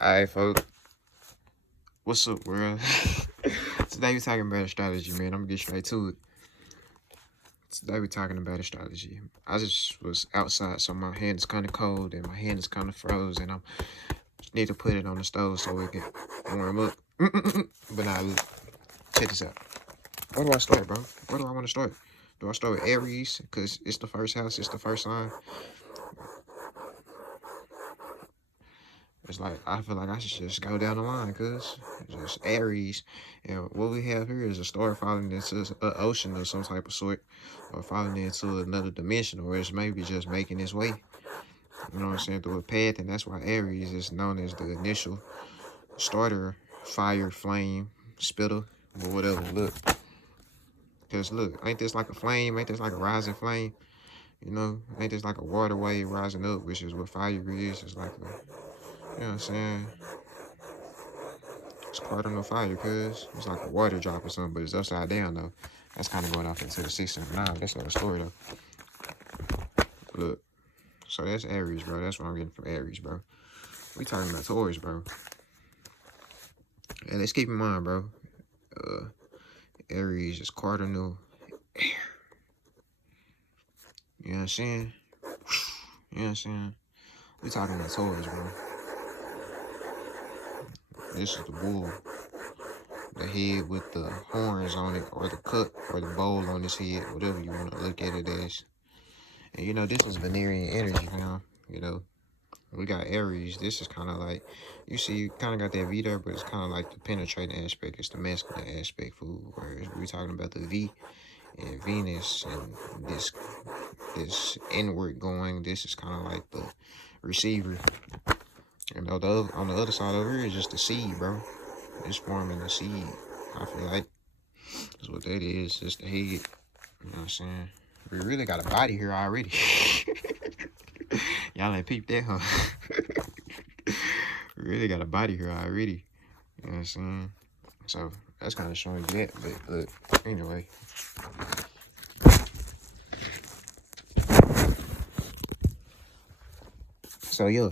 Alright, folks. What's up, world? Today we're talking about astrology, man. I'm gonna get straight to it. Today we're talking about astrology. I just was outside, so my hand is kind of cold and my hand is kind of froze, and I need to put it on the stove so it can warm up. But now, look, check this out. Where do I start, bro? Where do I want to start? Do I start with Aries? Because it's the first house, it's the first sign. It's like, I feel like I should just go down the line, because it's just Aries. And what we have here is a star falling into an ocean of some type of sort, or falling into another dimension, or it's maybe just making its way, you know what I'm saying, through a path. And that's why Aries is known as the initial starter, fire, flame, spitter, or whatever. Look, because look, ain't this like a flame? Ain't this like a rising flame? You know, ain't this like a water wave rising up, which is what fire is? It's like a, you know what I'm saying? It's cardinal fire, cuz it's like a water drop or something, but it's upside down though. That's kind of going off into the 679. That's another story though. Look, so that's Aries, bro. That's what I'm getting from Aries, bro. We talking about Taurus, bro. And let's keep in mind, bro. Aries is cardinal air. You know what I'm saying? You know what I'm saying? We talking about Taurus, bro. This is the bull. The head with the horns on it, or the cup, or the bowl on his head, whatever you want to look at it as. And you know, this is Venerian energy now. You know, we got Aries. This is kind of like, you see, you kind of got that V there, but it's kind of like the penetrating aspect. It's the masculine aspect, fool. Whereas we're talking about the V and Venus and this inward going. This is kind of like the receiver. And on the other side over here is just the seed, bro. It's forming the seed. I feel like that's what that is. Just the head. You know what I'm saying? We really got a body here already. Y'all ain't peeped that, huh? We really got a body here already. You know what I'm saying? So that's kind of showing you that. But look, anyway. So yeah,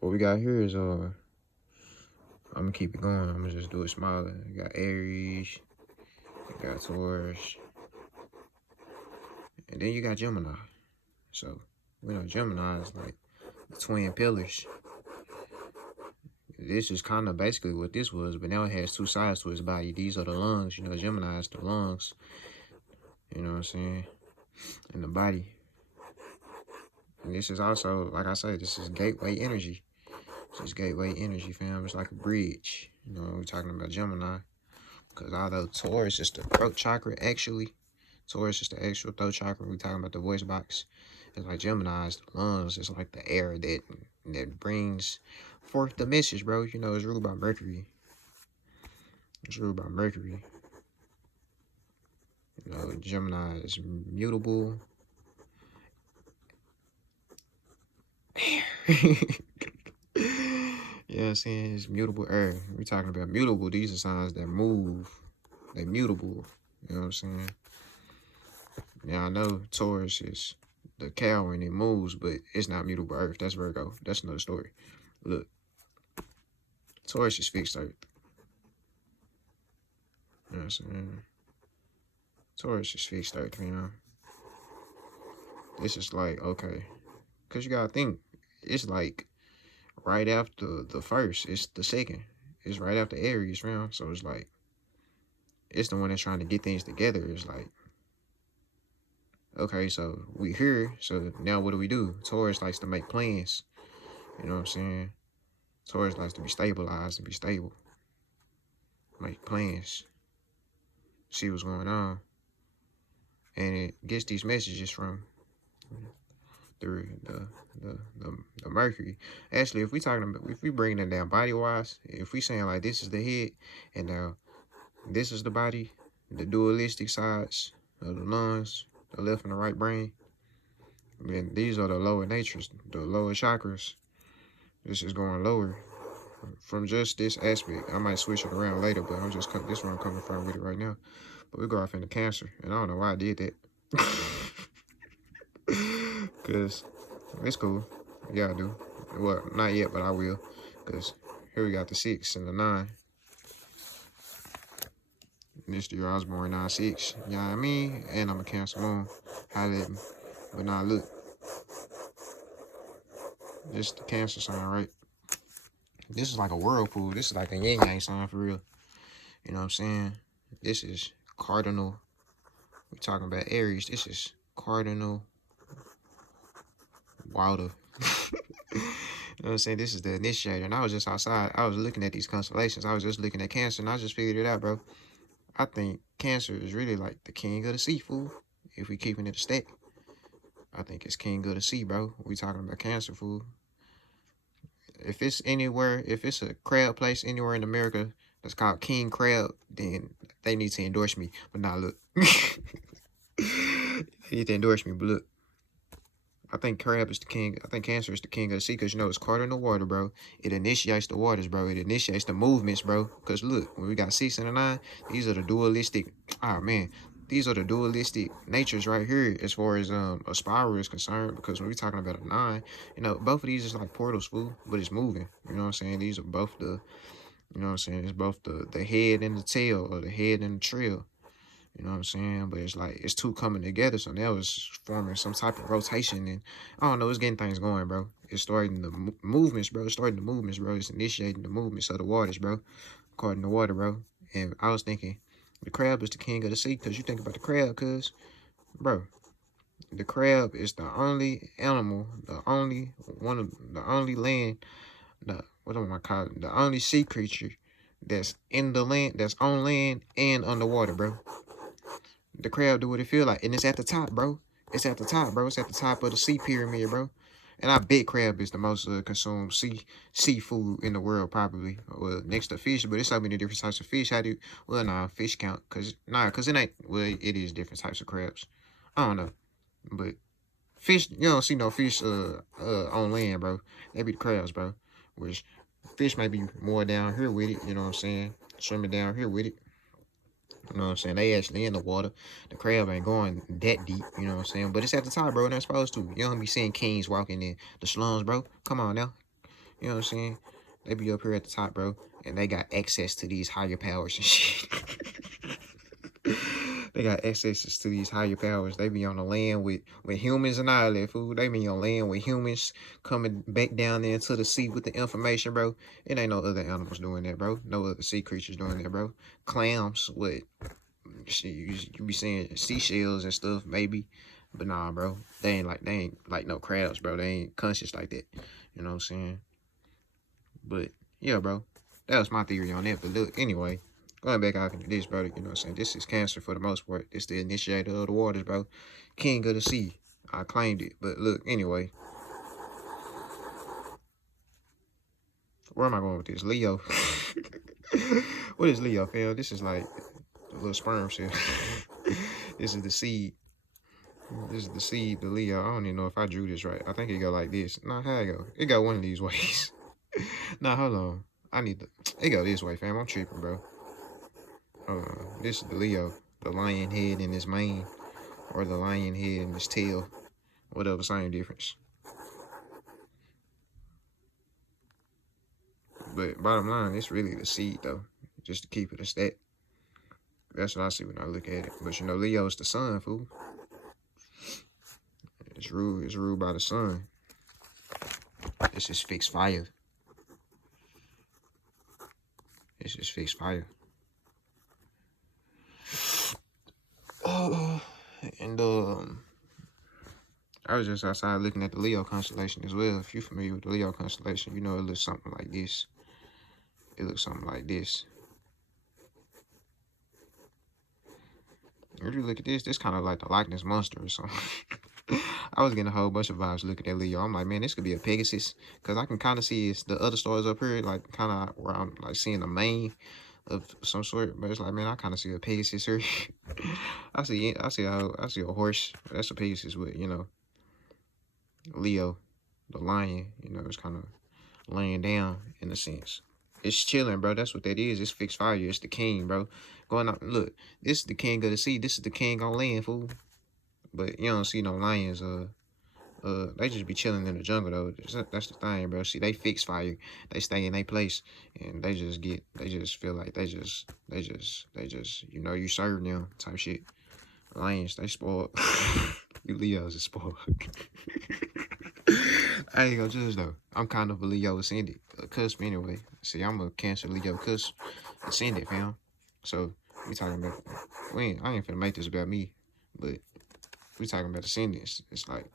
what we got here is I'm gonna keep it going. I'm gonna just do it smaller. You got Aries, you got Taurus, and then you got Gemini. So we know Gemini is like the twin pillars. This is kind of basically what this was, but now it has two sides to its body. These are the lungs. You know, Gemini is the lungs. You know what I'm saying? In the body. And this is also, like I said, this is gateway energy. This is gateway energy, fam. It's like a bridge. You know, we're talking about Gemini. Because although Taurus is the throat chakra, actually, Taurus is the actual throat chakra. We're talking about the voice box. It's like Gemini is the lungs. It's like the air that brings forth the message, bro. You know, it's ruled by Mercury. It's ruled by Mercury. You know, Gemini is mutable. You know what I'm saying? It's mutable air. We're talking about mutable. These are signs that move. They mutable. You know what I'm saying? Now, I know Taurus is the cow and it moves, but it's not mutable earth. That's Virgo. That's another story. Look. Taurus is fixed earth. You know what I'm saying? Taurus is fixed earth, you know? This is like, okay. Because you got to think, it's like right after the first, it's the second. It's right after Aries, you know? So it's like, it's the one that's trying to get things together. It's like, okay, so we here. So now what do we do? Taurus likes to make plans. You know what I'm saying? Taurus likes to be stabilized and be stable. Make plans. See what's going on. And it gets these messages from through the Mercury. Actually, if we talking about, if we bringing it down body wise, if we saying like this is the head and this is the body, the dualistic sides of the lungs, the left and the right brain, then these are the lower natures, the lower chakras. This is going lower from just this aspect. I might switch it around later, but I'm just this is where I'm coming from with it right now. But we go off into Cancer, and I don't know why I did that. Because it's cool. Yeah, I do. Well, not yet, but I will. Because Here we got the 6 and the 9. This year I was born 9/6. You know what I mean? And I'm a Cancer moon. Holla at me. But nah, look. This is the Cancer sign, right? This is like a whirlpool. This is like a yin yang sign for real. You know what I'm saying? This is cardinal. We're talking about Aries. This is cardinal water. You know what I'm saying? This is the initiator. And I was just outside. I was looking at these constellations. I was just looking at Cancer, and I just figured it out, bro. I think Cancer is really like the king of the sea, fool. If we keeping it a stack, I think it's king of the sea, bro. We talking about Cancer, fool. If it's anywhere, if it's a crab place anywhere in America that's called King Crab, then they need to endorse me. But nah, look. They need to endorse me, but look. I think crab is the king. I think Cancer is the king of the sea because, you know, it's cardinal water, bro. It initiates the waters, bro. It initiates the movements, bro. Because, look, when we got 6 and a 9, these are the dualistic, man. These are the dualistic natures right here as far as a spiral is concerned. Because when we're talking about a 9, you know, both of these is like portals, fool, but it's moving. You know what I'm saying? These are both the, you know what I'm saying? It's both the head and the tail, or the head and the trail. You know what I'm saying? But it's like, it's two coming together. So now it's forming some type of rotation. And I don't know, it's getting things going, bro. It's starting the movements, bro. It's starting the movements, bro. It's initiating the movements of the waters, bro. According to water, bro. And I was thinking, the crab is the king of the sea. Because you think about the crab, cuz, bro, the crab is the only animal, the only one of the only land, what am I calling it? The only sea creature that's in the land, that's on land and underwater, bro. The crab do what it feel like, and it's at the top, bro. It's at the top, bro. It's at the top of the sea pyramid, bro. And I bet crab is the most consumed seafood in the world, probably. Well, next to fish, but it's so many different types of fish. How do, well, nah, fish count, cause it ain't. Well, it is different types of crabs. I don't know, but fish, you don't see no fish on land, bro. They be the crabs, bro. Which fish might be more down here with it. You know what I'm saying? Swimming down here with it. You know what I'm saying? They actually in the water. The crab ain't going that deep, you know what I'm saying? But it's at the top, bro. They're supposed to. You don't be seeing kings walking in the slums, bro. Come on now. You know what I'm saying? They be up here at the top, bro. And they got access to these higher powers and shit. They got access to these higher powers. They be on the land with humans and all that, food. They be on land with humans coming back down there into the sea with the information, bro. It ain't no other animals doing that, bro. No other sea creatures doing that, bro. Clams, what? You be seeing seashells and stuff, maybe. But nah, bro. They ain't like no crabs, bro. They ain't conscious like that. You know what I'm saying? But yeah, bro. That was my theory on that. But look, anyway, going back out into this, bro, you know what I'm saying? This is Cancer for the most part. It's the initiator of the waters, bro. King of the sea. I claimed it. But look, anyway. Where am I going with this? Leo. What is Leo, fam? This is like a little sperm shit. This is the seed. This is the seed, the Leo. I don't even know if I drew this right. I think it go like this. Nah, how it go? It go one of these ways. Nah, hold on. I need to. It go this way, fam. I'm tripping, bro. Hold on. This is the Leo. The lion head in his mane. Or the lion head in his tail. Whatever, same difference. But bottom line, it's really the seed, though. Just to keep it a stat. That's what I see when I look at it. But you know, Leo's the sun, fool. It's ruled by the sun. This is fixed fire. This is fixed fire. And I was just outside looking at the Leo constellation as well. If you're familiar with the Leo constellation, you know it looks something like this. It looks something like this. If you look at this kind of like the Loch Ness Monster or something. I was getting a whole bunch of vibes looking at Leo. I'm like, man, this could be a Pegasus. Because I can kind of see it's the other stars up here, like kind of where I'm like seeing the mane of some sort. But it's like, man, I kind of see a Pegasus here. I see a horse. That's a Pegasus with, you know, Leo, the lion. You know, it's kind of laying down in a sense. It's chilling, bro. That's what that is. It's fixed fire. It's the king, bro. Going out, look, this is the king of the sea. This is the king on land, fool. But you don't see no lions they just be chilling in the jungle though. That's the thing, bro. See, they fix fire. They stay in their place, and they just feel like they just, you know, you serve them type shit. Lions, they spoiled. You Leos is spoiled. I ain't gonna judge though. I'm kind of a Leo ascendant, a cusp anyway. See, I'm a Cancer Leo cusp ascendant, fam. So we talking about I ain't finna make this about me, but we talking about ascendants. It's like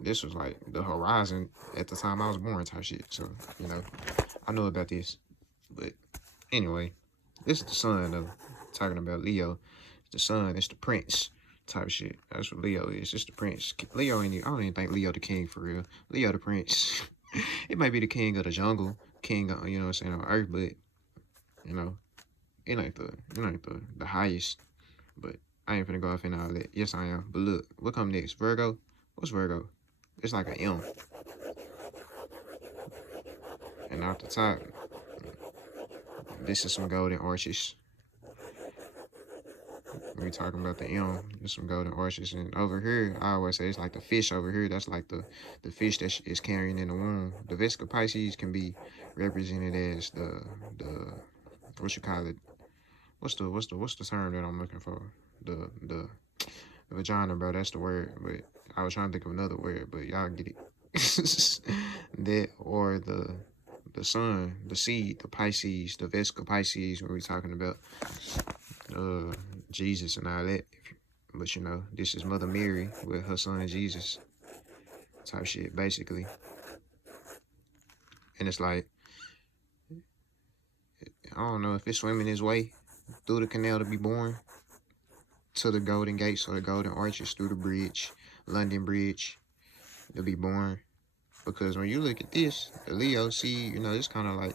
this was like the horizon at the time I was born type shit. So, you know, I know about this. But anyway, this is the sun though. Talking about Leo. It's the sun, it's the prince type shit. That's what Leo is. It's the prince. Leo ain't I don't even think Leo the king for real. Leo the prince. It might be the king of the jungle, king of, you know what I'm saying, on earth, but you know, it ain't the highest. But I ain't finna go off in all that. Yes I am. But look, what come next? Virgo? What's Virgo? It's like an M. And off the top, this is some golden arches. We talking about the M, there's some golden arches. And over here, I always say it's like the fish over here. That's like the fish that is carrying in the womb. The Vesica Pisces can be represented as the what you call it? What's the term that I'm looking for? The vagina, bro. That's the word. But I was trying to think of another word, but y'all get it. That or the sun, the seed, the Pisces, the Vesica Pisces, what we talking about Jesus and all that. But you know, this is Mother Mary with her son Jesus type shit, basically. And it's like, I don't know if it's swimming his way through the canal to be born to the Golden Gates or the Golden Arches, through the bridge, London Bridge, to be born. Because when you look at this, the Leo, see, you know, it's kind of like,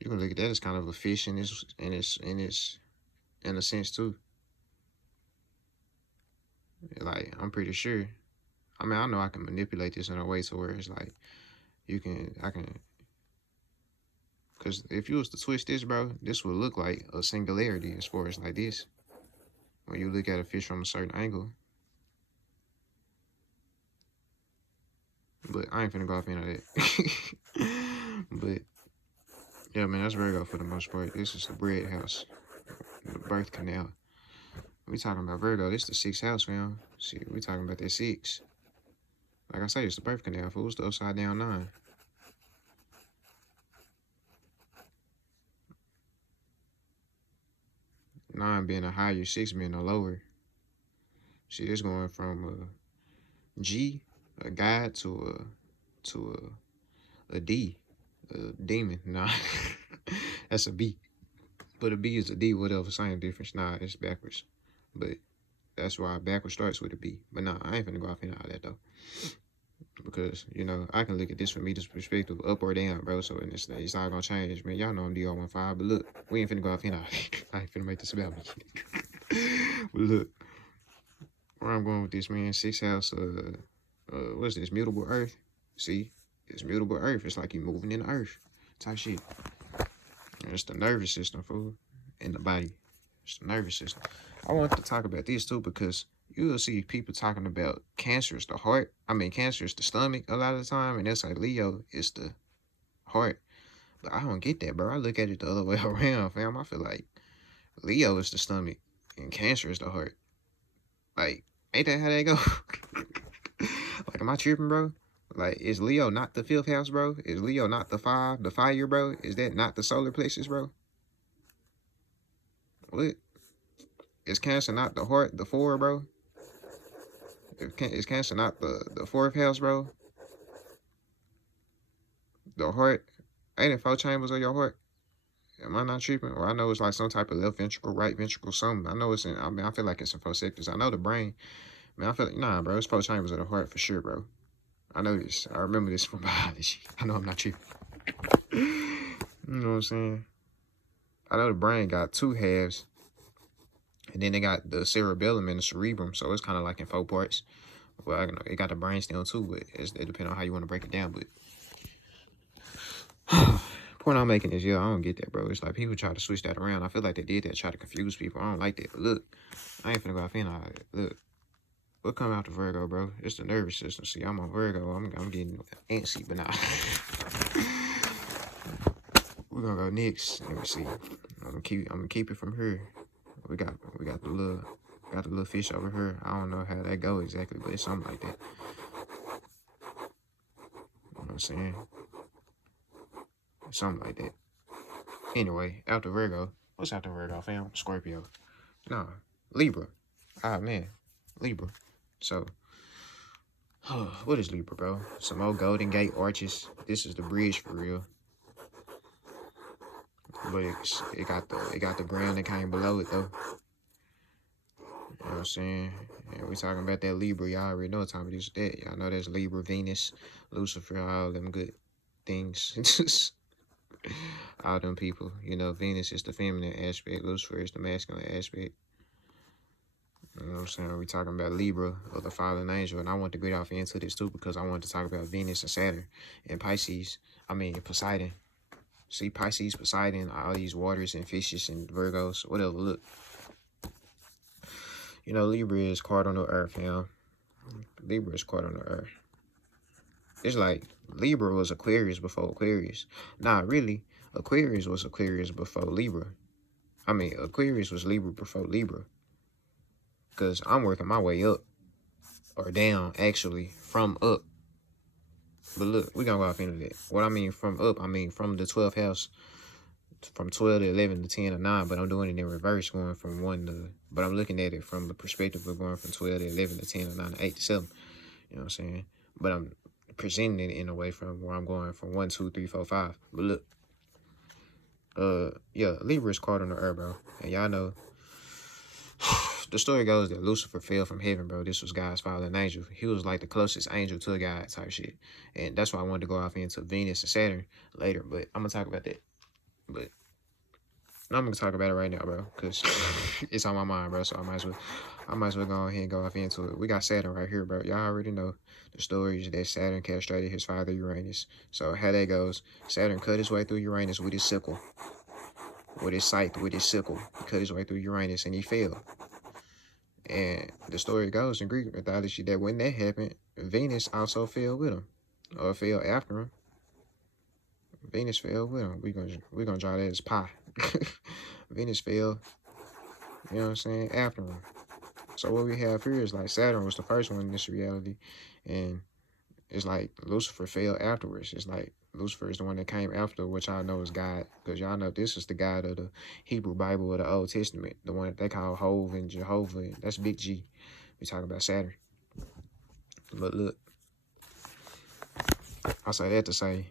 you can look at that as kind of a fish in a sense too. Like, I'm pretty sure. I mean, I know I can manipulate this in a way to where it's like, because if you was to twist this, bro, this would look like a singularity as far as like this. When you look at a fish from a certain angle. But I ain't finna go off into that. But, yeah, man, that's Virgo for the most part. This is the bread house, the birth canal. We talking about Virgo. This is the 6th house, fam. See, we talking about that 6. Like I say, it's the birth canal, fool. It's the upside down 9. Nine being a higher, 6 being a lower. See, this going from a G, a God, to a D, a demon. Nah, that's a B. But a B is a D, whatever, same difference. Nah, it's backwards. But that's why backwards starts with a B. But nah, I ain't finna go off into all that though. Because, you know, I can look at this from either perspective, up or down, bro. So it's not gonna change, man. Y'all know I'm DR15, but look, we ain't finna go off into all that. I ain't finna make this about me. But look, where I'm going with this, man, 6th house, what's this, mutable earth? See, it's mutable earth. It's like you moving in the earth type shit. And it's the nervous system, fool, in the body. It's the nervous system. I want to talk about this too because you will see people talking about Cancer is the heart. I mean, Cancer is the stomach a lot of the time, and that's like Leo is the heart. But I don't get that, bro. I look at it the other way around, fam. I feel like Leo is the stomach and Cancer is the heart. Like, ain't that how they go? Like, am I tripping, bro? Like, is Leo not the 5th house, bro? Is Leo not the fire, bro? Is that not the solar plexus, bro? What? Is Cancer not the heart, the 4, bro? Is Cancer not the 4th house, bro? The heart? Ain't it 4 chambers of your heart? Am I not tripping? Or I know it's like some type of left ventricle, right ventricle, something. I know it's in, I mean, I feel like it's in 4 sectors. I know the brain. Man, I feel like, nah, bro, it's 4 chambers of the heart for sure, bro. I know this. I remember this from biology. I know I'm not tripping. You know what I'm saying? I know the brain got 2 halves. And then they got the cerebellum and the cerebrum. So it's kind of like in 4 parts. Well, I know it got the brainstem too, but it depends on how you want to break it down. But point I'm making is, yeah, I don't get that, bro. It's like people try to switch that around. I feel like they did that, try to confuse people. I don't like that. But look, I ain't finna go off in all that. Look, What come out to Virgo, bro? It's the nervous system. See, I'm a Virgo. I'm getting antsy, but nah. We're gonna go next. Let me see. I'm gonna keep it from here. We got the little fish over here. I don't know how that go exactly, but it's something like that. You know what I'm saying? Something like that. Anyway, after Virgo, what's after Virgo, fam? Scorpio. Nah, Libra. Ah man, Libra. So, what is Libra, bro? Some old Golden Gate arches. This is the bridge for real. But it got the ground that came below it though. You know what I'm saying? And we talking about that Libra. Y'all already know what time it is. That y'all know that's Libra, Venus, Lucifer, all them good things. All them people. You know, Venus is the feminine aspect. Lucifer is the masculine aspect. You know what I'm saying? We talking about Libra or the fallen angel. And I want to get off into this too because I want to talk about Venus and Saturn and Pisces. I mean, Poseidon. See, Pisces, Poseidon, all these waters and fishes and Virgos, whatever. Look. You know, Libra is cardinal Earth, fam. Libra is cardinal Earth. It's like Libra was Aquarius before Aquarius. Nah, really, Aquarius was Aquarius before Libra. I mean, Aquarius was Libra before Libra. Because I'm working my way up. Or down, actually, from up. But look, we gonna go off into that. What I mean from up, I mean from the 12th house. From 12 to 11 to 10 to 9, but I'm doing it in reverse, going from 1 to... But I'm looking at it from the perspective of going from 12 to 11 to 10 to 9 to 8 to 7. You know what I'm saying? But I'm presenting it in a way from where I'm going from 1, 2, 3, 4, 5. But look, yeah, Libra is caught on the earth, bro. And y'all know, the story goes that Lucifer fell from heaven, bro. This was God's fallen angel. He was like the closest angel to a God type shit. And that's why I wanted to go off into Venus and Saturn later, but I'm gonna talk about that. But I'm gonna talk about it right now, bro, because it's on my mind, bro. So I might as well go ahead and go off into it. We got Saturn right here, bro. Y'all already know the stories that Saturn castrated his father Uranus. So how that goes, Saturn cut his way through Uranus with his sickle, with his scythe, with his sickle. He cut his way through Uranus and he fell. And the story goes in Greek mythology that when that happened, Venus also fell with him, or fell after him. Venus fell with him. We gonna draw that as pi. Venus fell, you know what I'm saying, after him. So what we have here is like Saturn was the first one in this reality, and it's like Lucifer fell afterwards. It's like Lucifer is the one that came after, which I know is God, because y'all know this is the God of the Hebrew Bible of the Old Testament, the one that they call Hove and Jehovah. And that's Big G. We talking about Saturn. But look, I say that to say,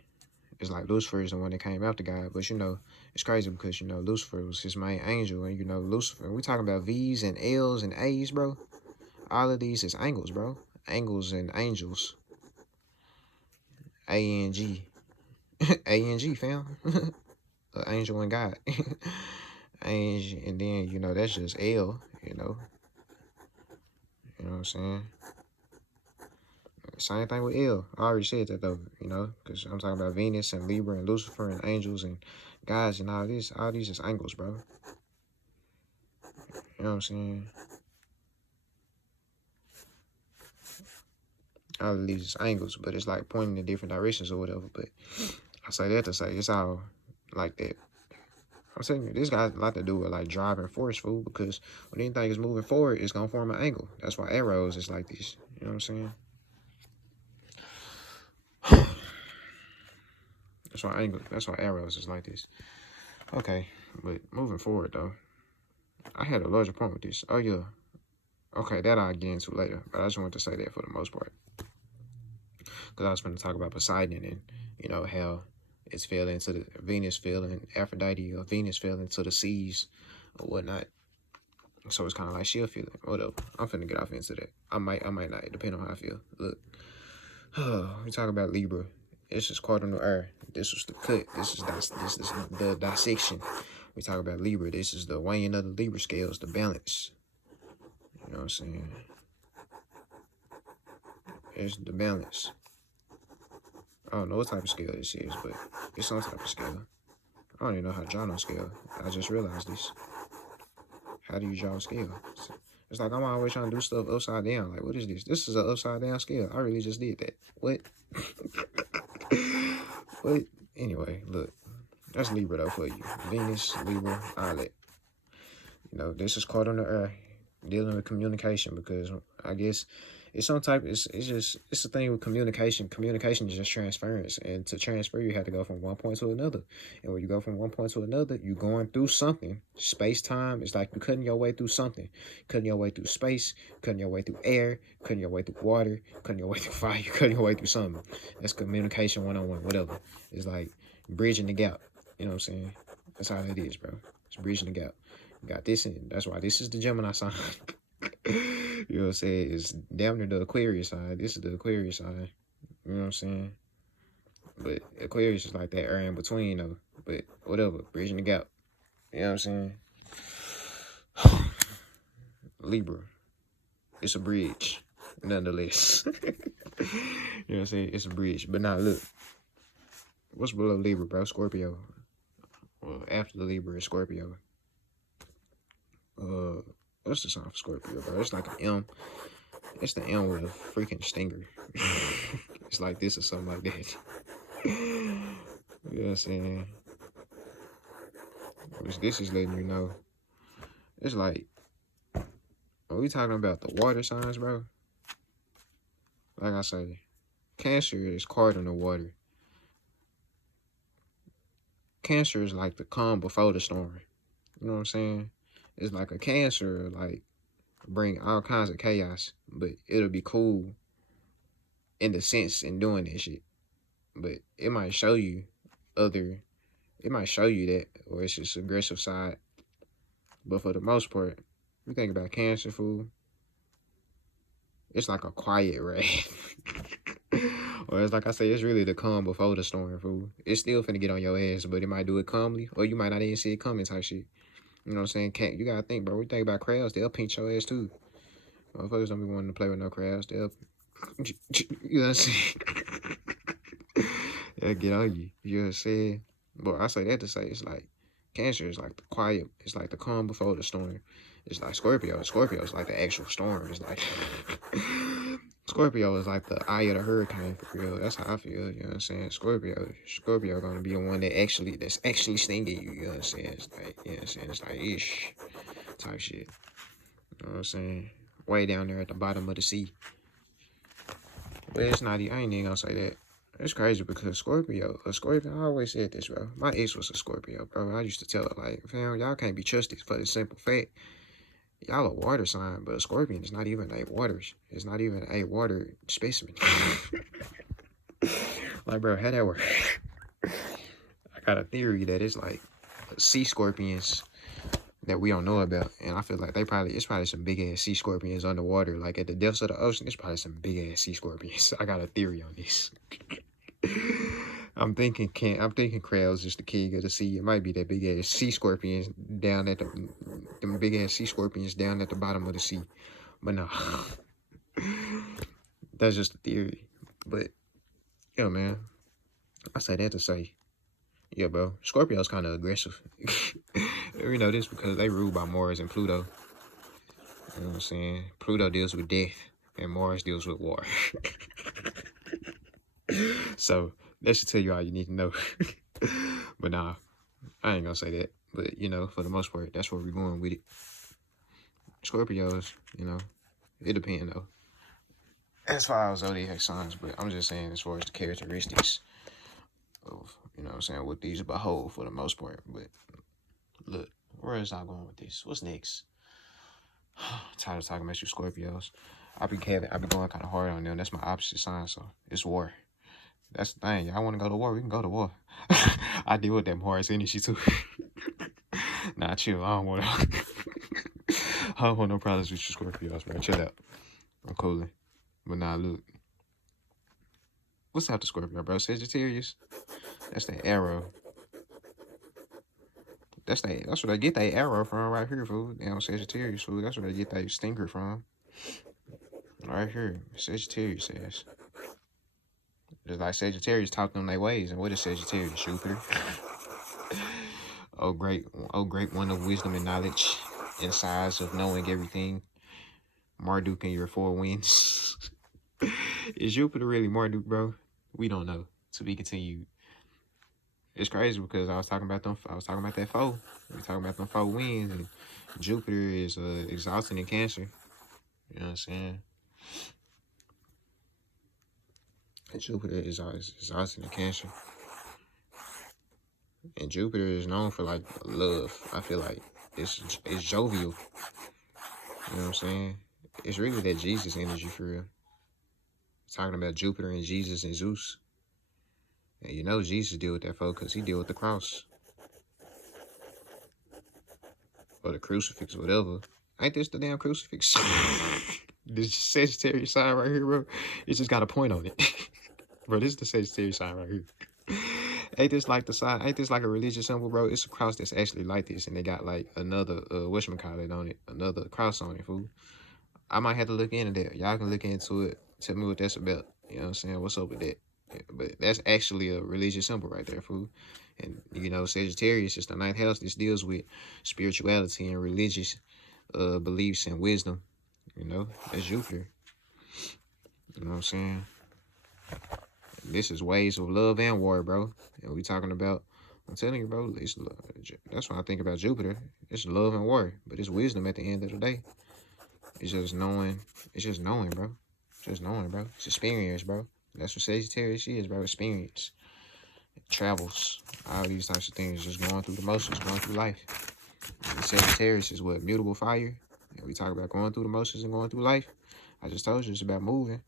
it's like Lucifer is the one that came after God, but you know, it's crazy because, you know, Lucifer was his main angel, and you know, Lucifer, we talking about V's and L's and A's, bro. All of these is angles, bro. Angles and angels. A-N-G. A-N-G, fam. Angel and God. And then, you know, that's just L, you know. You know what I'm saying? Same thing with L. I already said that though, you know, because I'm talking about Venus and Libra and Lucifer and angels and gods and all this. All these is angles, bro. You know what I'm saying? All of these is angles, but it's like pointing in different directions or whatever. But I say that to say it's all like that. I'm saying this got a lot to do with like driving force, food, because when anything is moving forward, it's gonna form an angle. That's why arrows is like this. You know what I'm saying? That's why arrows is like this. Okay, but moving forward though, I had a larger point with this. Oh yeah. Okay, that I'll get into later, but I just wanted to say that for the most part. Because I was going to talk about Poseidon and, you know, how it's fell into the Venus fell and Aphrodite or Venus fell into the seas or whatnot. So it's kind of like she'll feel it. Whatever. I'm finna get off into that. I might not, depending on how I feel. Look. We talk about Libra. This is cardinal Earth. This was the cut. This is the dissection. We talk about Libra. This is the weighing of the Libra scales, the balance. You know what I'm saying? It's the balance. I don't know what type of scale this is, but it's some type of scale. I don't even know how to draw no scale. I just realized this. How do you draw a scale? It's like I'm always trying to do stuff upside down. Like, what is this? This is an upside down scale. I really just did that. What? What? Anyway, look. That's Libra though for you. Venus, Libra, all that. You know, this is caught on the earth, dealing with communication, because I guess it's some type. It's a thing with communication. Communication is just transference, and to transfer, you have to go from one point to another. And when you go from one point to another, you're going through something. Space time is like you're cutting your way through something, cutting your way through space, cutting your way through air, cutting your way through water, cutting your way through fire, cutting your way through something. That's communication 101, whatever. It's like bridging the gap. You know what I'm saying? That's how that is, bro. It's bridging the gap. You got this, and that's why this is the Gemini sign. You know what I'm saying? It's damn near the Aquarius sign. This is the Aquarius sign. You know what I'm saying? But Aquarius is like that area in between, though. But whatever, bridging the gap. You know what I'm saying? Libra. It's a bridge, nonetheless. You know what I'm saying? It's a bridge. But now, look. What's below Libra, bro? Scorpio. Well, after the Libra is Scorpio. What's the sign for Scorpio, bro? It's like an M. It's the M with a freaking stinger. It's like this or something like that. You know what I'm saying? This is letting you know. It's like, are we talking about the water signs, bro? Like I say, Cancer is caught in the water. Cancer is like the calm before the storm. You know what I'm saying? It's like a Cancer, like, bring all kinds of chaos, but it'll be cool in the sense in doing that shit. But it might show you that, or it's just aggressive side. But for the most part, you think about Cancer, fool, it's like a quiet wrath. Or it's like I say, it's really the calm before the storm, fool. It's still finna get on your ass, but it might do it calmly, or you might not even see it coming type shit. You know what I'm saying? You gotta think, bro. We think about crowds, they'll pinch your ass too. Motherfuckers don't be wanting to play with no crowds. They'll, you know what I'm saying? They'll get on you. You know what I'm saying? But I say that to say it's like Cancer is like the quiet. It's like the calm before the storm. It's like Scorpio. Scorpio is like the actual storm. It's like Scorpio is like the eye of the hurricane for real. That's how I feel. You know what I'm saying? Scorpio gonna be the one that's actually stinging you. You know what I'm saying? It's like, you know what I'm saying? It's like ish type shit. You know what I'm saying? Way down there at the bottom of the sea. But it's not. I ain't even gonna say that. It's crazy because Scorpio, I always said this, bro. My ex was a Scorpio, bro. I used to tell her, like, fam, y'all can't be trusted for the simple fact. Y'all a water sign, but a scorpion is not even a water. It's not even a water specimen. Like, bro, how that work? I got a theory that it's like sea scorpions that we don't know about, and I feel like it's probably some big ass sea scorpions underwater, like at the depths of the ocean. It's probably some big ass sea scorpions. I got a theory on this. I'm thinking crabs is the king of the sea. It might be that big ass sea scorpions down at them big ass sea scorpions down at the bottom of the sea. But no, that's just a theory. But yeah, man, I say that to say, yeah, bro, Scorpio's kind of aggressive. We know this because they ruled by Mars and Pluto. You know what I'm saying? Pluto deals with death, and Mars deals with war. So that should tell you all you need to know. But nah, I ain't gonna say that. But, you know, for the most part, that's where we're going with it. Scorpios, you know, it depends, though. As far as zodiac signs, but I'm just saying as far as the characteristics of, you know what I'm saying, what these behold for the most part. But, look, where is I going with this? What's next? Tired of talking about you Scorpios. I be going kind of hard on them. That's my opposite sign, so it's war. That's the thing. Y'all want to go to war? We can go to war. I deal with that Mars energy too. Nah, chill. I don't want no problems with you Scorpios, bro. Chill out. I'm cooling. But nah, look. What's after Scorpio, bro? Sagittarius? That's the arrow. That's where they get that arrow from right here, fool. Damn Sagittarius, fool. That's where they get that stinger from. Right here. Sagittarius says. Just like Sagittarius taught them their ways. And what is Sagittarius? Jupiter. Oh great one of wisdom and knowledge and size of knowing everything. Marduk in your four winds. Is Jupiter really Marduk, bro? We don't know. To be continued. It's crazy because I was talking about them. I was talking about that foe. We talking about them four winds, and Jupiter is exhausting in Cancer. You know what I'm saying? And Jupiter is exhausting in Cancer, and Jupiter is known for like love. I feel like it's jovial. You know what I'm saying? It's really that Jesus energy for real. Talking about Jupiter and Jesus and Zeus. And you know Jesus deal with that folk because he deal with the cross. Or the crucifix, whatever. Ain't this the damn crucifix? This Sagittarius sign right here, bro. It just got a point on it. Bro, this is the Sagittarius sign right here. Ain't this like the sign? Ain't this like a religious symbol, bro? It's a cross that's actually like this, and they got like another whatchamacallit on it, another cross on it, fool. I might have to look into that. Y'all can look into it. Tell me what that's about. You know what I'm saying? What's up with that? Yeah, but that's actually a religious symbol right there, fool. And you know, Sagittarius is the ninth house. This deals with spirituality and religious beliefs and wisdom. You know, that's Jupiter. You know what I'm saying? This is ways of love and war, bro. And we talking about, I'm telling you, bro, it's love. That's when I think about Jupiter. It's love and war, but it's wisdom at the end of the day. It's just knowing. It's just knowing, bro. Just knowing, bro. It's experience, bro. That's what Sagittarius is, bro. Experience. Travels. All these types of things. Just going through the motions, going through life. And Sagittarius is what? Mutable fire. And we talk about going through the motions and going through life. I just told you it's about moving.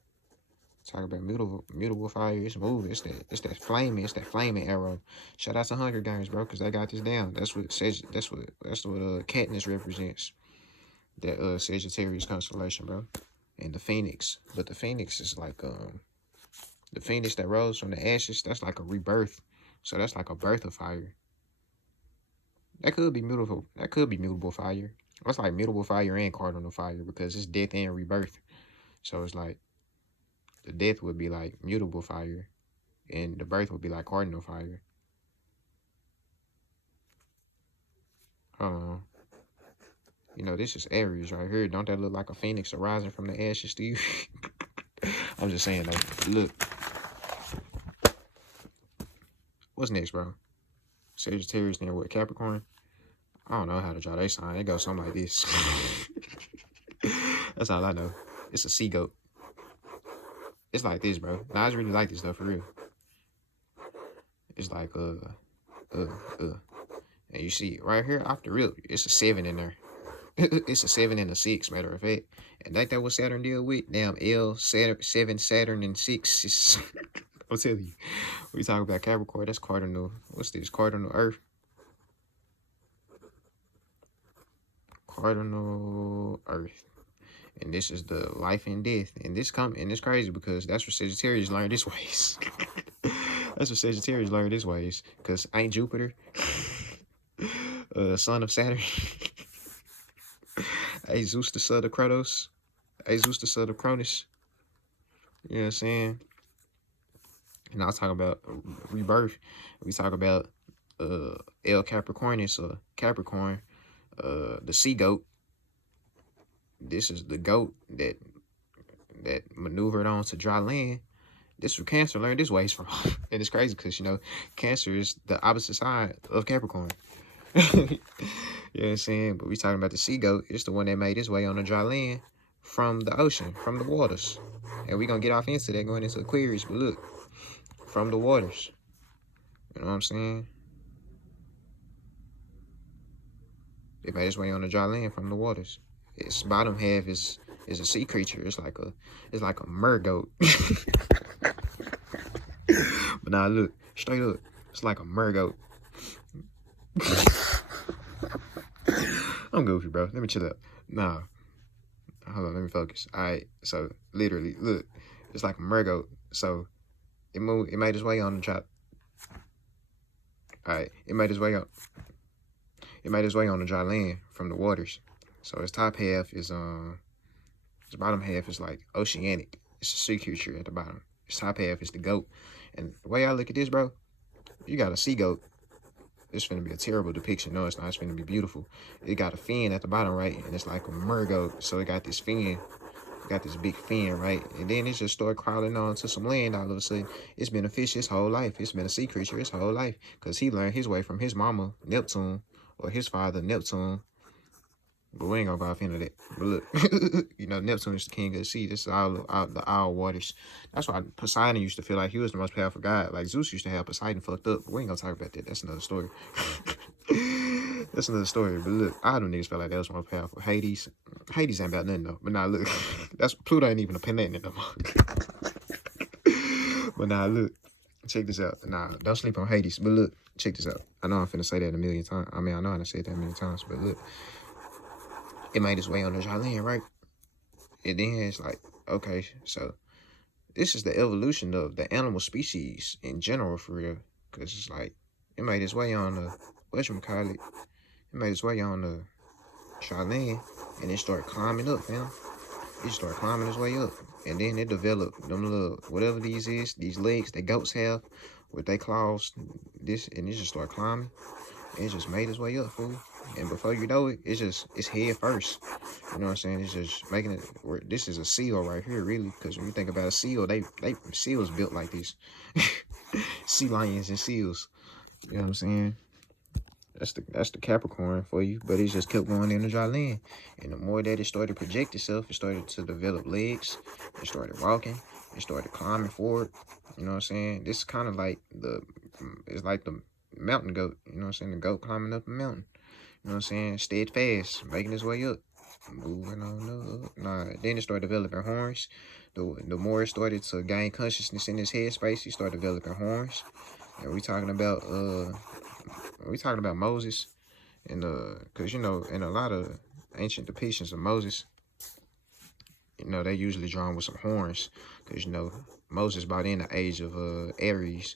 Talk about mutable fire. It's moving. It's that flaming. It's that flaming arrow. Shout out to Hunger Games, bro, because they got this down. That's what Katniss represents. That Sagittarius constellation, bro. And the Phoenix. But the Phoenix is like the Phoenix that rose from the ashes, that's like a rebirth. So that's like a birth of fire. That could be mutable. That could be mutable fire. That's like mutable fire and cardinal fire because it's death and rebirth. So it's like the death would be like mutable fire and the birth would be like cardinal fire. You know, this is Aries right here. Don't that look like a phoenix arising from the ashes to you? I'm just saying, though. Look. What's next, bro? Sagittarius, then what? Capricorn? I don't know how to draw that sign. It goes something like this. That's all I know. It's a sea goat. It's like this, bro. Nah, I just really like this stuff for real. It's like, And you see, right here, off the rip, it's a 7 in there. It's a 7 and a 6, matter of fact. And ain't that what Saturn deal with? Damn, Saturn, 7, and 6. Is I'm telling you. We talk about Capricorn, that's cardinal. What's this? Cardinal Earth. Cardinal Earth. And this is the life and death. And it's crazy because that's what Sagittarius learned this ways. That's what Sagittarius learned this ways. Because ain't Jupiter son of Saturn? Hey, Zeus the son of Kronos. Hey, Zeus the son of Cronus. You know what I'm saying? And I was talking about rebirth. We talk about L Capricornus or Capricorn, the sea goat. This is the goat that maneuvered onto dry land. This is Cancer learned this ways from. And it's crazy because, you know, Cancer is the opposite side of Capricorn. You know what I'm saying? But we talking about the sea goat. It's the one that made his way on the dry land from the ocean, from the waters. And we're going to get off into that going into Aquarius. But look, from the waters. You know what I'm saying? It made its way on the dry land from the waters. Its bottom half is a sea creature. It's like a mergoat. But now look, straight up, it's like a mergoat. I'm goofy, bro. Let me chill up. Nah. Hold on, let me focus. Alright, so literally, look, it's like a mergoat. So it made its way on the drop. Alright, it made its way on the dry land from the waters. So its top half is its bottom half is like oceanic. It's a sea creature at the bottom. Its top half is the goat. And the way I look at this, bro, you got a sea goat. It's finna be a terrible depiction. No, it's not. It's finna be beautiful. It got a fin at the bottom, right? And it's like a mergoat. So it got this fin. Got this big fin, right? And then it just started crawling on to some land all of a sudden. It's been a fish his whole life. It's been a sea creature his whole life. Because he learned his way from his mama, Neptune, or his father, Neptune. But we ain't gonna go off into that. But look, you know, Neptune is the king of the sea. This is all the all waters. That's why Poseidon used to feel like he was the most powerful god. Like Zeus used to have Poseidon fucked up. But we ain't gonna talk about that. That's another story. That's another story. But look, all them niggas felt like that was more powerful. Hades ain't about nothing though. But now look, that's Pluto ain't even a planet no more. But now look, check this out. Nah, don't sleep on Hades. But look, check this out. I know I'm finna say that a million times. I mean, I know I done said that a million times. But look, it made its way on the dry land, right? And then it's like, okay, so this is the evolution of the animal species in general for real. Because it's like, it made its way on the, whatchamacallit, it made its way on the dry land, and it started climbing up, fam. It started climbing its way up. And then it developed them little, whatever these is, these legs that goats have with their claws, this, and it just started climbing. And it just made its way up, fool. And before you know it, it's head first. You know what I'm saying? It's just making it, this is a seal right here, really. Because when you think about a seal, they seals built like this. Sea lions and seals. You know what I'm saying? That's the Capricorn for you, but it just kept going in the dry land. And the more that it started to project itself, it started to develop legs. It started walking. It started climbing forward. You know what I'm saying? This is kind of like it's like the mountain goat. You know what I'm saying? The goat climbing up a mountain. You know what I'm saying? Steadfast, making his way up. Moving on up. Nah, then it started developing horns. The more it started to gain consciousness in his headspace, he started developing horns. And we talking about Moses, and because you know, in a lot of ancient depictions of Moses, you know, they usually drawn with some horns, because you know, Moses brought in the age of Aries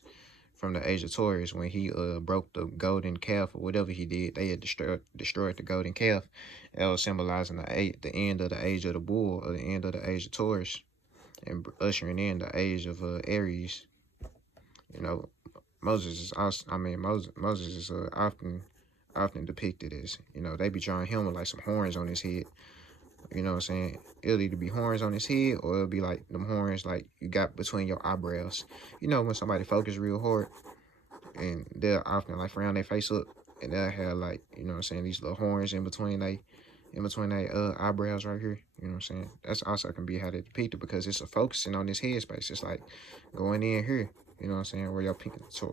from the age of Taurus when he broke the golden calf or whatever he did. They had destroyed the golden calf. That was symbolizing the end of the age of the bull, or the end of the age of Taurus, and ushering in the age of Aries. You know, Moses is also, I mean, Moses is often depicted as, you know, they be drawing him with like some horns on his head. You know what I'm saying? It'll either be horns on his head, or it'll be like them horns like you got between your eyebrows. You know, when somebody focus real hard, and they'll often like frown their face up, and they'll have like, you know what I'm saying, these little horns in between their eyebrows right here. You know what I'm saying? That's also can be how they depict it, because it's a focusing on this headspace. It's like going in here. You know what I'm saying? Where your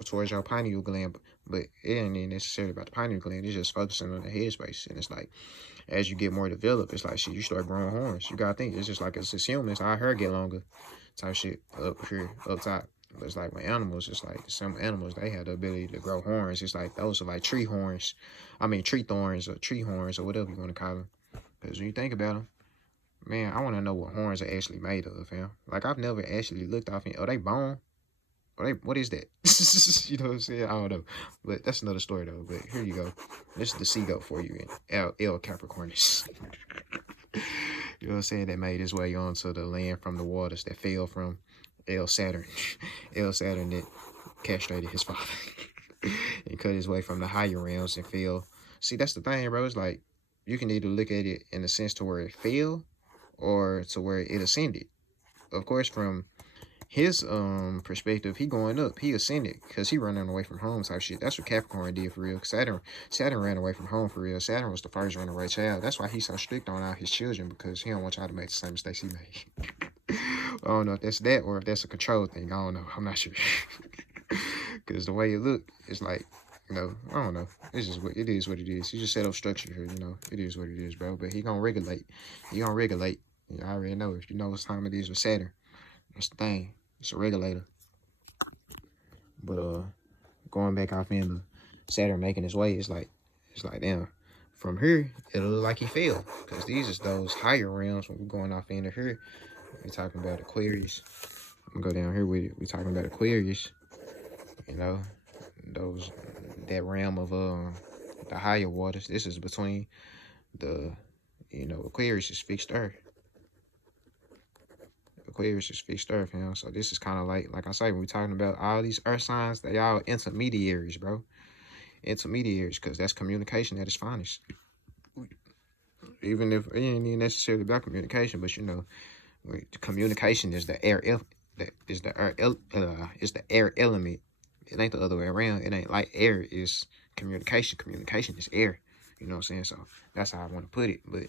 towards your pineal gland, but it ain't even necessarily about the pineal gland. It's just focusing on the headspace, and it's like as you get more developed, it's like shit. You start growing horns. You gotta think it's just like it's humans. Our hair get longer, type shit up here, up top. But it's like with animals, it's like some animals, they have the ability to grow horns. It's like those are like tree horns. I mean tree thorns or tree horns or whatever you want to call them. Because when you think about them, man, I want to know what horns are actually made of, fam. Like I've never actually looked off and, are they bone? What is that? You know what I'm saying? I don't know. But that's another story though. But here you go. This is the sea goat for you in L Capricornus. You know what I'm saying? That made his way onto the land from the waters that fell from L Saturn. L Saturn that castrated his father. And cut his way from the higher realms and fell. See, that's the thing, bro. It's like you can either look at it in the sense to where it fell or to where it ascended. Of course, from his perspective, he going up, he ascended because he running away from home type shit. That's what Capricorn did for real. Saturn ran away from home for real. Saturn was the first runaway child. That's why he's so strict on all his children, because he don't want y'all to make the same mistakes he made. I don't know if that's that or if that's a control thing. I don't know. I'm not sure. Because the way it look, it's like, you know, I don't know. It's just what it is. What it is. He just set up structure here. You know, it is what it is, bro. But he gonna regulate. He gonna regulate. You already know. If you know what time it is with Saturn, that's the thing. It's a regulator. But going back off into Saturn making his way, it's like damn. From here, it'll look like he fell, because these is those higher realms. When we're going off into here, we're talking about Aquarius. I'm gonna go down here with it. We're talking about Aquarius. You know, that realm of the higher waters. This is between the, you know, Aquarius is fixed Earth. Aquarius is fixed Earth, you know. So this is kind of like I say, when we're talking about all these Earth signs, they all intermediaries, bro. intermediaries, because that's communication at its finest. Even if it ain't even necessarily about communication, but you know, communication is the is the air element. It ain't the other way around. It ain't like air is communication. Communication is air. You know what I'm saying? So that's how I want to put it. But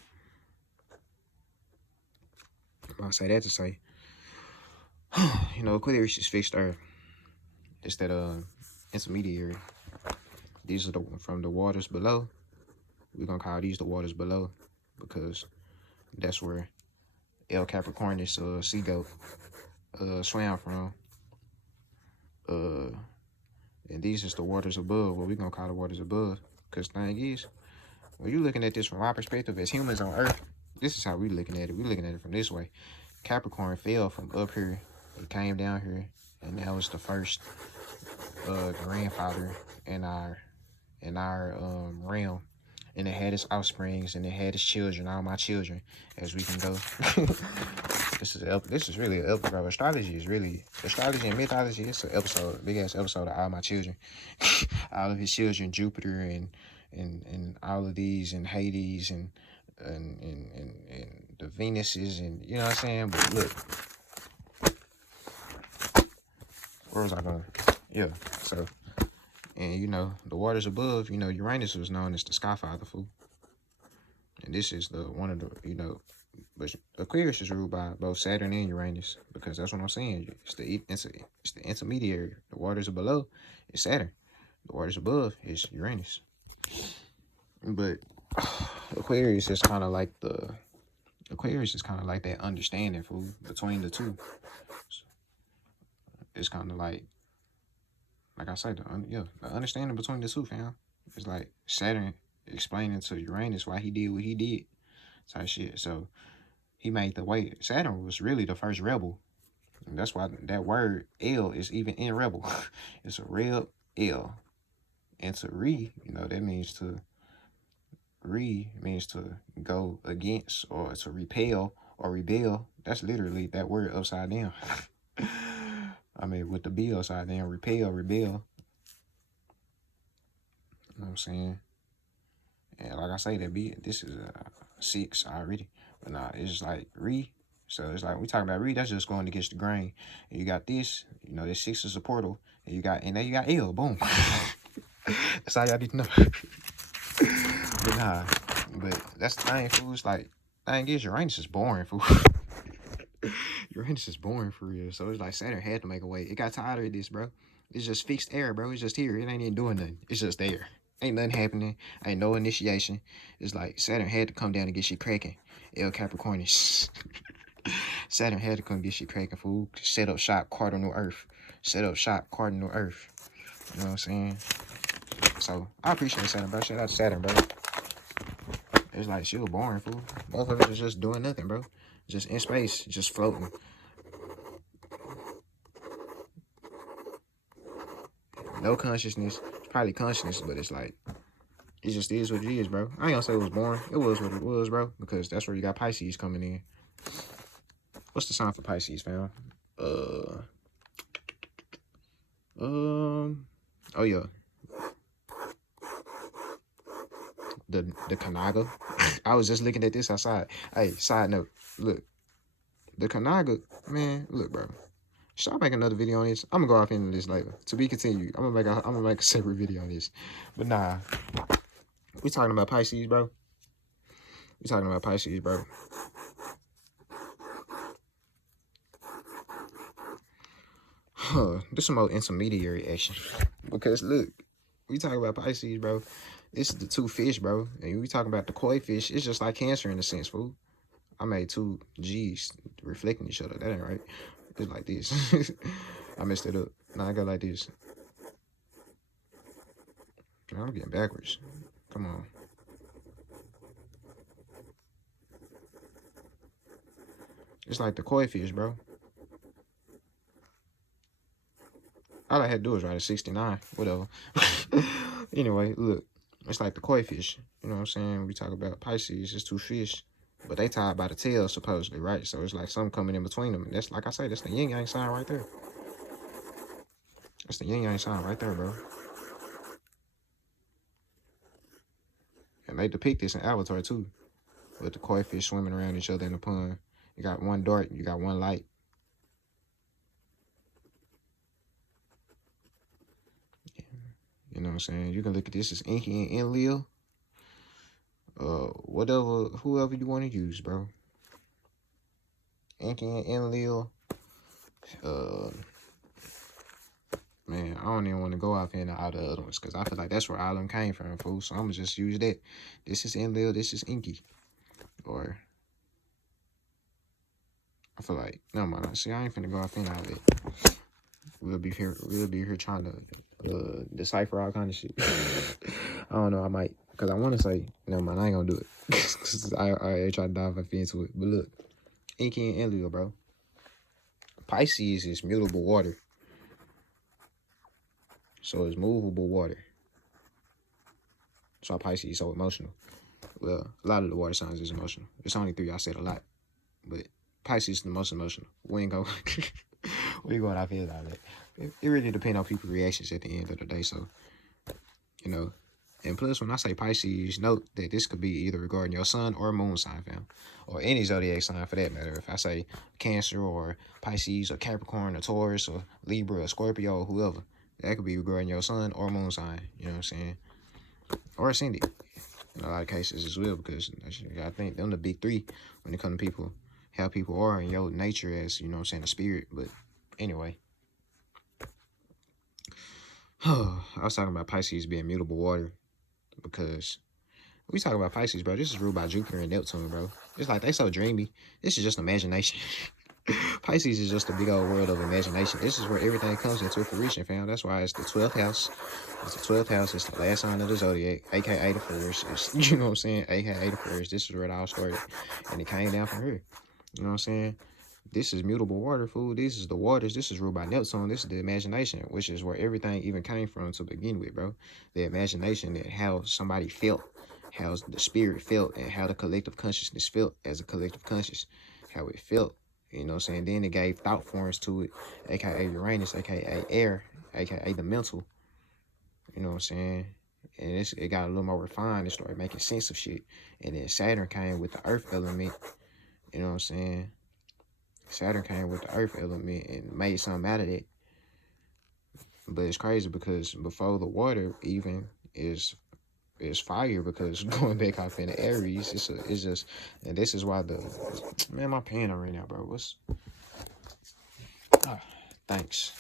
I'll say that to say, you know, Aquarius is fixed earth. It's that intermediary. These are from the waters below. We're gonna call these the waters below because that's where El Capricornus sea goat swam from. And these is the waters above, what we're gonna call the waters above. Because thing is, when you're looking at this from our perspective as humans on Earth, this is how we looking at it. We're looking at it from this way. Capricorn fell from up here. It came down here, and that was the first grandfather in our realm. And it had its offsprings, and it had its children, all my children, as we can go. This is really an episode, bro. Astrology and mythology. It's an episode, big ass episode of all my children, all of his children, Jupiter and all of these, and Hades and the Venuses, and you know what I'm saying. But look, where was I going? Yeah, so. And, you know, the waters above, you know, Uranus was known as the Skyfather, fool. And this is one of the, you know, but Aquarius is ruled by both Saturn and Uranus, because that's what I'm saying. It's the intermediary. The waters below is Saturn. The waters above is Uranus. But Aquarius is kind of like that understanding, fool, between the two. It's kind of like I said, the understanding between the two, fam. It's like Saturn explaining to Uranus why he did what he did, type shit. So he made the way. Saturn was really the first rebel. And that's why that word L is even in rebel. It's a real L. And to you know, that means to means to go against or to repel or rebel. That's literally that word upside down. I mean, with the B upside down, repel, rebel. You know what I'm saying? And like I say, this is a 6 already. But nah, it's just like So it's like we talking about that's just going against the grain. And you got this, you know, this 6 is a portal. And then you got L, boom. That's all y'all need to know. But nah, but that's the thing, fool. It's like, thing is, Uranus is boring, fool. Uranus is boring for real. So it's like Saturn had to make a way. It got tired of this, bro. It's just fixed air, bro. It's just here. It ain't even doing nothing. It's just there. Ain't nothing happening. Ain't no initiation. It's like Saturn had to come down and get shit cracking. El Capricornus. Saturn had to come get shit cracking, fool. Set up shop, cardinal Earth. Set up shop, cardinal Earth. You know what I'm saying? So I appreciate Saturn, bro. Shout out to Saturn, bro. It's like she was boring, fool. Motherfuckers was just doing nothing, bro. Just in space, just floating. No consciousness. It's probably consciousness, but it's like, it just is what it is, bro. I ain't gonna say it was boring. It was what it was, bro. Because that's where you got Pisces coming in. What's the sign for Pisces, fam? Oh yeah. The Kanaga. I was just looking at this outside. Hey, side note, look. The Kanaga, man, look, bro. Should I make another video on this? I'm gonna go off into this later. To be continued. I'm gonna make a separate video on this. But nah. We talking about Pisces, bro. We talking about Pisces, bro. This is some more intermediary action. Because look, we talking about Pisces, bro. This is the 2 fish, bro. And we talking about the koi fish. It's just like Cancer in a sense, fool. I made 2 G's reflecting each other. That ain't right. It's like this. I messed it up. Now I got like this. I'm getting backwards. Come on. It's like the koi fish, bro. All I had to do was write a 69. Whatever. Anyway, look. It's like the koi fish. You know what I'm saying? We talk about Pisces. It's 2 fish. But they tied by the tail, supposedly, right? So it's like something coming in between them. And that's, like I say, that's the yin yang sign right there. That's the yin yang sign right there, bro. And they depict this in Avatar too, with the koi fish swimming around each other in the pond. You got one dark, you got one light. You know what I'm saying? You can look at this as Inky and Enlil. Whatever, whoever you want to use, bro. Inky and Enlil. Man, I don't even want to go off into all the other ones because I feel like that's where all them came from, fool. So I'm gonna just use that. This is Enlil, this is Inky. Or I feel like, no man, see, I ain't finna go off into all that. We'll be here trying to decipher all kind of shit. I don't know, I might, because I want to say, no man, I ain't gonna do it. Because I try to dive up into it. But look, Inky and Enlil, bro. Pisces is mutable water. So it's movable water. So Pisces is so emotional. Well, a lot of the water signs is emotional. It's only 3, I said a lot. But Pisces is the most emotional. We ain't go. We going off here all that. It really depends on people's reactions at the end of the day. So, you know. And plus, when I say Pisces, note that this could be either regarding your sun or moon sign, fam. Or any zodiac sign for that matter. If I say Cancer or Pisces or Capricorn or Taurus or Libra or Scorpio or whoever, that could be regarding your sun or moon sign. You know what I'm saying? Or ascendant. In a lot of cases as well, because I think them the big 3 when it comes to people, how people are in your nature as, you know what I'm saying, a spirit. But anyway. I was talking about Pisces being mutable water because we talk about Pisces, bro. This is ruled by Jupiter and Neptune, bro. It's like they so dreamy. This is just imagination. Pisces is just a big old world of imagination. This is where everything comes into fruition, fam. That's why it's the 12th house. It's the 12th house. It's the last sign of the zodiac, aka the first. It's, you know what I'm saying? Aka the first. This is where it all started. And it came down from here. You know what I'm saying? This is mutable water, food. This is the waters. This is ruled by Neptune. This is the imagination, which is where everything even came from to begin with, bro. The imagination that how somebody felt, how the spirit felt, and how the collective consciousness felt as a collective conscious, how it felt. You know what I'm saying? Then it gave thought forms to it, aka Uranus, aka air, aka the mental. You know what I'm saying? And it got a little more refined and started making sense of shit. And then Saturn came with the earth element. You know what I'm saying? Saturn came with the earth element and made something out of it. But it's crazy because before the water even is fire, because going back off into Aries, it's just, and this is why man, my pen right now, bro. Thanks.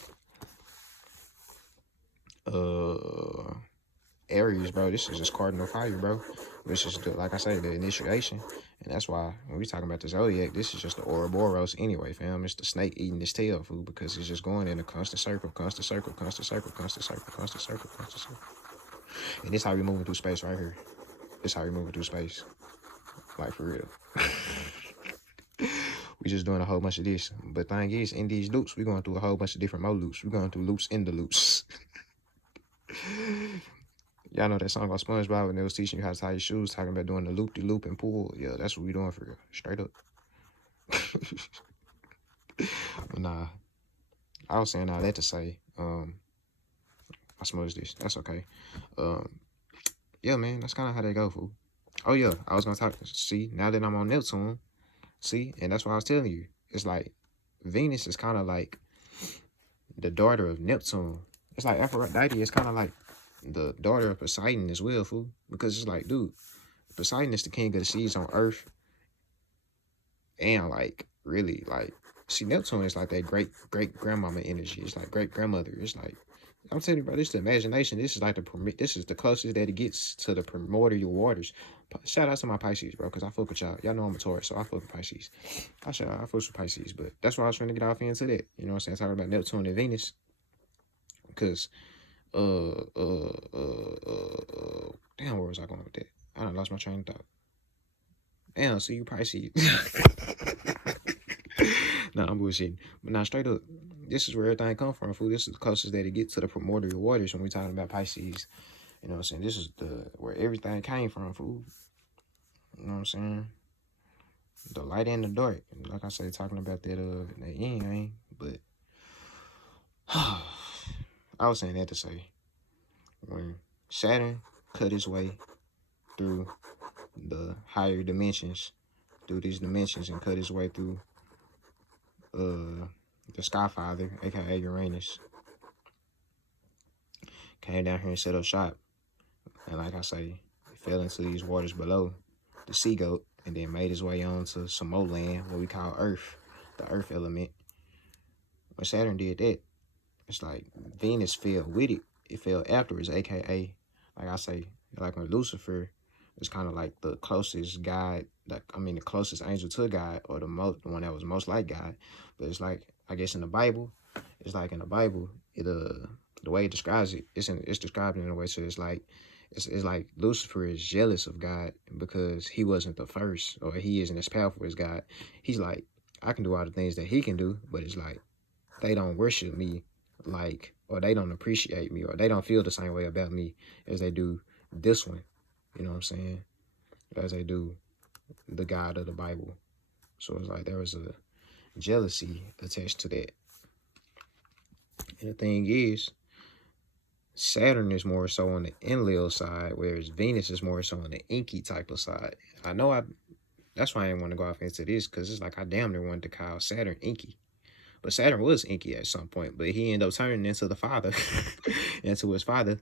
Aries, bro, this is just cardinal fire, bro. Which is, like I say, the initiation. And that's why when we talking about the zodiac, this is just the Ouroboros anyway, fam. It's the snake eating its tail, food, because it's just going in a constant circle, constant circle, constant circle, constant circle, constant circle, constant circle. And this how we moving through space right here. This how we moving through space. Like, for real. We just doing a whole bunch of this. But thing is, in these loops, we going through a whole bunch of different more loops. We going through loops in the loops. Y'all know that song about SpongeBob when they was teaching you how to tie your shoes, talking about doing the loop-de-loop and pull. Yeah, that's what we doing for real. Straight up. But nah. I was saying all that to say, I smudged this. That's okay. Yeah, man, that's kind of how they go, fool. Oh, yeah, I was going to talk. See, now that I'm on Neptune, see, and that's what I was telling you. It's like Venus is kind of like the daughter of Neptune. It's like Aphrodite is kind of like the daughter of Poseidon as well, fool. Because it's like, dude, Poseidon is the king of the seas on Earth. And, like, really, like, see, Neptune is like that great-grandmama energy. It's like great-grandmother. It's like, I'm telling you, bro, this is the imagination. This is like this is the closest that it gets to the primordial waters. Shout out to my Pisces, bro, because I fuck with y'all. Y'all know I'm a Taurus, so I fuck with Pisces. I fuck with Pisces, but that's why I was trying to get off into that. You know what I'm saying? Talking about Neptune and Venus. Because, damn, where was I going with that? I done lost my train of thought. Damn, see you Pisces. Nah, I'm bullshitting. But now, straight up, this is where everything come from, fool. This is the closest that it gets to the primordial waters when we talking about Pisces. You know what I'm saying? This is where everything came from, fool. You know what I'm saying? The light and the dark. Like I say, talking about that yin yang. But I was saying that to say, when Saturn cut his way through the higher dimensions, through these dimensions, and cut his way through the Skyfather, aka Uranus. Came down here and set up shop. And like I say, fell into these waters below the sea goat, and then made his way on to some more land, what we call Earth, the Earth element. When Saturn did that, it's like Venus fell with it. It fell afterwards, aka, like I say, like when Lucifer is kind of like the closest God, like the closest angel to God, or the one that was most like God. But it's like, I guess in the Bible, it's like in the Bible, the way it describes it, it's described in a way, so it's like Lucifer is jealous of God because he wasn't the first, or he isn't as powerful as God. He's like, I can do all the things that he can do, but it's like they don't worship me, like, or they don't appreciate me, or they don't feel the same way about me as they do this one. You know what I'm saying? As they do the God of the Bible. So it's like there was a jealousy attached to that. And the thing is, Saturn is more so on the Enlil side, whereas Venus is more so on the inky type of side. That's why I didn't want to go off into this, because it's like I damn near wanted to call Saturn inky. But Saturn was inky at some point, but he ended up turning into the father, into his father,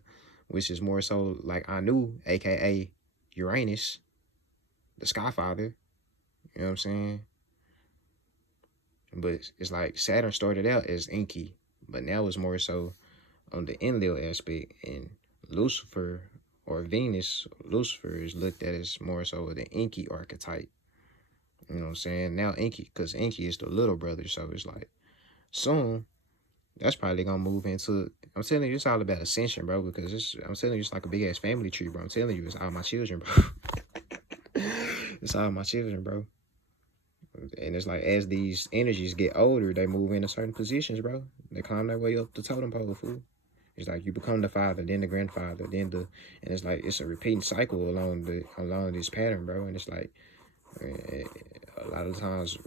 which is more so like Anu, aka Uranus, the Sky Father. You know what I'm saying? But it's like Saturn started out as inky, but now it's more so on the Enlil aspect, and Lucifer or Venus, Lucifer is looked at as more so the inky archetype. You know what I'm saying? Now inky, because inky is the little brother, so it's like soon that's probably gonna move into. I'm telling you, it's all about ascension, bro. Because I'm telling you, it's like a big ass family tree, bro. I'm telling you, it's all my children, bro. It's all my children, bro. And it's like as these energies get older, they move into certain positions, bro. They climb their way up the totem pole, fool. It's like you become the father, then the grandfather, and it's like it's a repeating cycle along this pattern, bro. And it's like a lot of times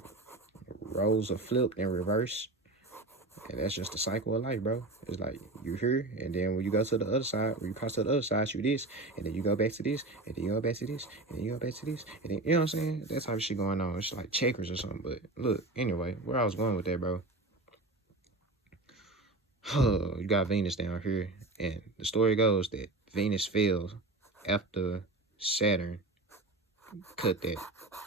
roles are flipped in reverse. And that's just the cycle of life, bro. It's like you're here, and then when you go to the other side, when you cross to the other side, you this, and then you go back to this, and then you go back to this, and then you go back to this, and then, you know what I'm saying? That type of shit going on. It's like checkers or something. But look, anyway, where I was going with that, bro. You got Venus down here, and the story goes that Venus fell after Saturn cut that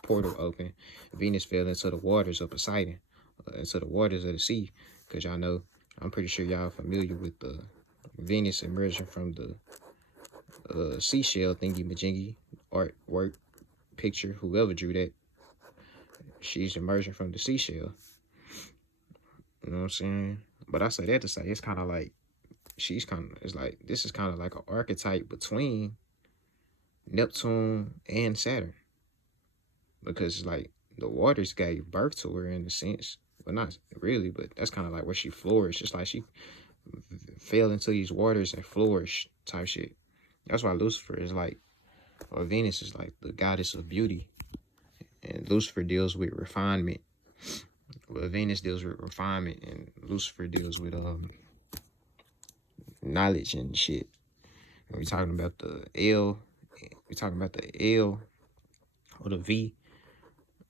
portal open. Venus fell into the waters of Poseidon, into the waters of the sea, because y'all know, I'm pretty sure y'all familiar with the Venus emerging from the seashell thingy majingy artwork picture. Whoever drew that, she's emerging from the seashell. You know what I'm saying? But I say that to say it's kind of like this is kind of like an archetype between Neptune and Saturn, because it's like the waters gave birth to her in a sense. Well, not really, but that's kind of like where she flourished. Just like she fell into these waters and flourished type shit. That's why Lucifer is like, or Venus is like the goddess of beauty. And Lucifer deals with refinement. Well, Venus deals with refinement, and Lucifer deals with knowledge and shit. And we're talking about the L, or the V,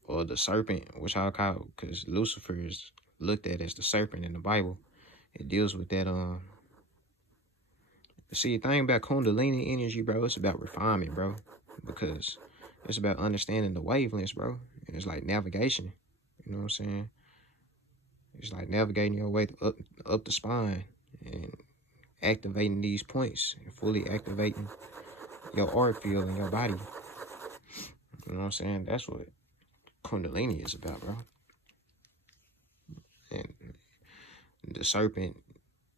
or the serpent, which I'll call, because Lucifer is looked at as the serpent in the Bible. It deals with that. See, the thing about Kundalini energy, bro, it's about refinement, bro, because it's about understanding the wavelengths, bro, and it's like navigation. You know what I'm saying? It's like navigating your way up the spine and activating these points and fully activating your aura field in your body. You know what I'm saying? That's what Kundalini is about, bro. And the serpent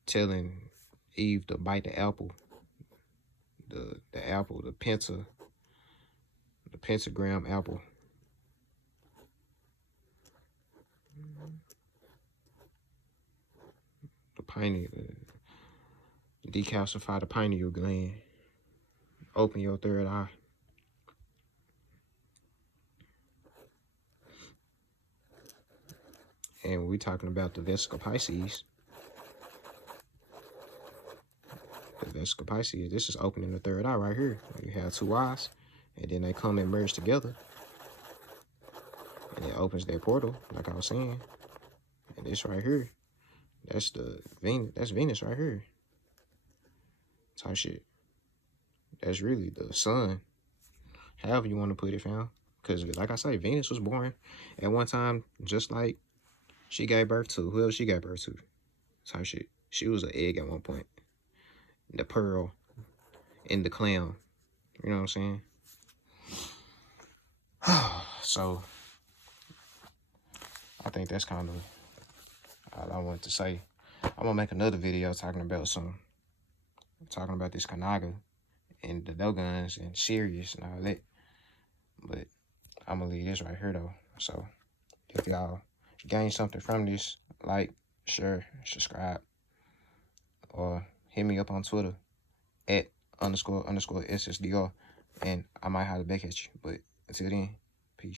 telling Eve to bite the apple, the apple, the pentagram apple. The pineal, decalcify the pineal gland. Open your third eye. And we're talking about the Vesica Pisces. The Vesica Pisces, this is opening the third eye right here. You have two eyes. And then they come and merge together. And it opens that portal, like I was saying. And this right here, that's the Venus. That's Venus right here. Type shit. That's really the sun. However you want to put it, fam. Because, like I say, Venus was born at one time, just like she gave birth to. Who else she gave birth to? Type shit. She was an egg at one point. The pearl and the clam. You know what I'm saying? So, I think that's kind of all I wanted to say. I'm going to make another video talking about this Kanaga and the Dogons and Sirius and all that. But I'm going to leave this right here, though. So, if y'all gain something from this, like, share, subscribe, or hit me up on Twitter at __SSDR, and I might holler back at you. But until then,